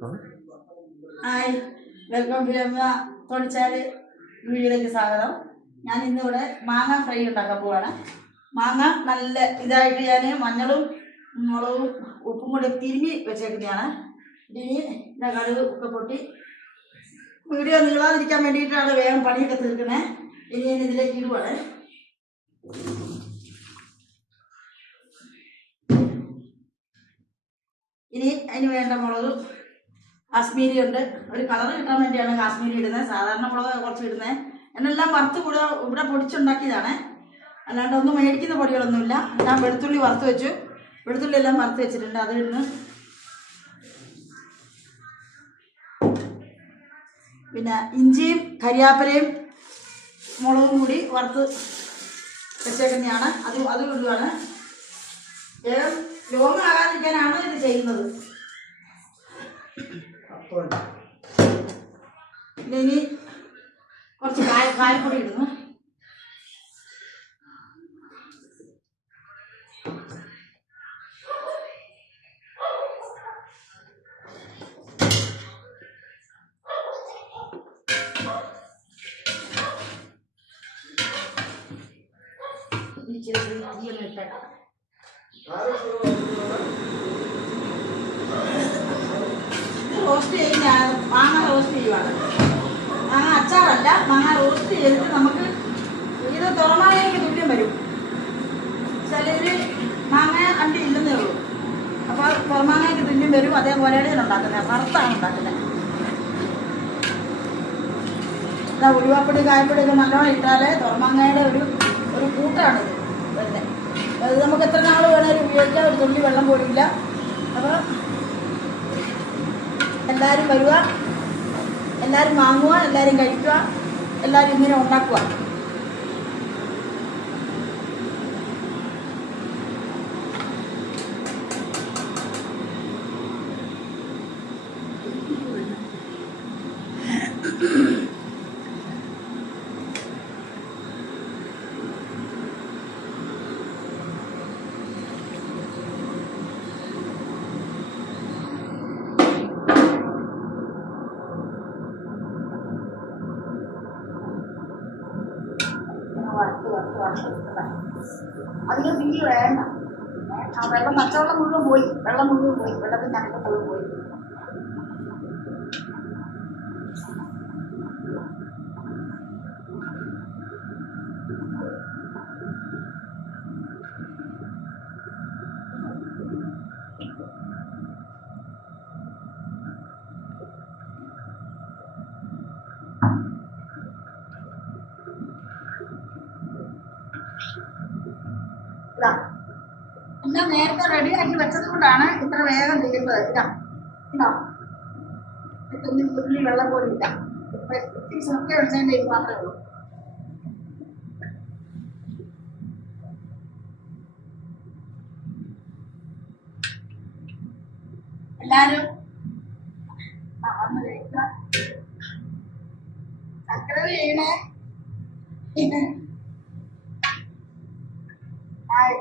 Hi, welcome to തോണിച്ചാല് വീഡിയോയിലേക്ക് സ്വാഗതം. ഞാൻ ഇന്നിവിടെ മാങ്ങ ഫ്രൈ ഉണ്ടാക്കാൻ പോവാണ്. മാങ്ങ നല്ല ഇതായിട്ട് ഞാൻ മഞ്ഞളും മുളകും ഉപ്പും കൂടി തിരുമ്മി വെച്ചേക്കുന്നതാണ്. ഇനി കടുക് ഒക്കെ പൊട്ടി വീഡിയോ നീളാതിരിക്കാൻ വേണ്ടിയിട്ടാണ് വേഗം പണിയൊക്കെ തീർക്കുന്നത്. ഇനി ഞാൻ ഇതിലേക്ക് ഇടുവാണ്. ഇനി അതിന് വേണ്ട മുളക് കാശ്മീരി ഉണ്ട്. ഒരു കളർ കിട്ടാൻ വേണ്ടിയാണ് കാശ്മീരി ഇടുന്നത്. സാധാരണ മുളക് കുറച്ച് ഇടുന്നത്. എന്നെല്ലാം വറുത്ത് കൂടെ ഇവിടെ പൊടിച്ചുണ്ടാക്കിയതാണ്, അല്ലാണ്ട് ഒന്നും മേടിക്കുന്ന പൊടികളൊന്നുമില്ല. ഞാൻ വെളുത്തുള്ളി വറുത്ത് വെച്ചു, വെളുത്തുള്ളി എല്ലാം വറുത്ത് വെച്ചിട്ടുണ്ട്. അത് ഇന്ന് പിന്നെ ഇഞ്ചിയും കരിയാപ്പലയും മുളകും കൂടി വറുത്ത് വെച്ചേക്കുന്നതാണ്. അത് ഇടുവാണ്. വേഗം ലോങ്ങാകാതിരിക്കാനാണ് ഇത് ചെയ്യുന്നത്. ഇനി കുറച്ച് കായപ്പൊടി ഇടുന്നു. ഇട്ടേക്കാം. റോസ്റ്റ് ചെയ്യുന്ന മാങ്ങ റോസ്റ്റ് ചെയ്യുവാണ്. മാങ്ങ അച്ചാറല്ല, മാങ്ങ റോസ്റ്റ് ചെയ്തിട്ട് നമുക്ക് ഇത് തുറമാങ്ങയ്ക്ക് തുല്യം വരും. ചിലര് മാങ്ങ അണ്ടി ഇല്ലെന്നേ ഉള്ളൂ, അപ്പോൾ തുറമാങ്ങയ്ക്ക് തുല്യം വരും. അതേപോലെയാണ് ഞാൻ ഉണ്ടാക്കുന്നത്, വറുത്താണ് ഉണ്ടാക്കുന്നത്. ഇതാ ഉലുവാപ്പൊടി കായപ്പൊടിയൊക്കെ നല്ലോണം ഇട്ടാലേ തുറമാങ്ങയുടെ ഒരു കൂട്ടാണിത് വരുന്നത്. അത് നമുക്ക് എത്ര നാൾ വേണേലും ഉപയോഗിക്കാം, ഒരു തുള്ളി വെള്ളം പോലില്ല. അപ്പോൾ എല്ലാവരും വരിക, എല്ലാവരും വാങ്ങുക, എല്ലാവരും കഴിക്കുക, എല്ലാവരും ഇങ്ങനെ ഉണ്ടാക്കുക. അധികം തീ വേണ്ട. ആ വെള്ളം പച്ചവെള്ളം മുഴുവൻ പോയി, വെള്ളത്തിൻ്റെ അകത്ത് മുഴുവൻ പോയി. എല്ലാം നേരത്തെ റെഡിയാക്കി വെച്ചത് കൊണ്ടാണ് ഇത്ര വേഗം തീരുന്നത്. ഇതാ തുള്ളി വെള്ളം പോലും ഇല്ല. ഒക്കെ വെച്ചതിൻ്റെ ഇത് മാത്രമേ ഉള്ളൂ. എല്ലാവരും വന്ന് കഴിക്കുക. സബ്സ്ക്രൈബ് ചെയ്യണേ. ഹായ്.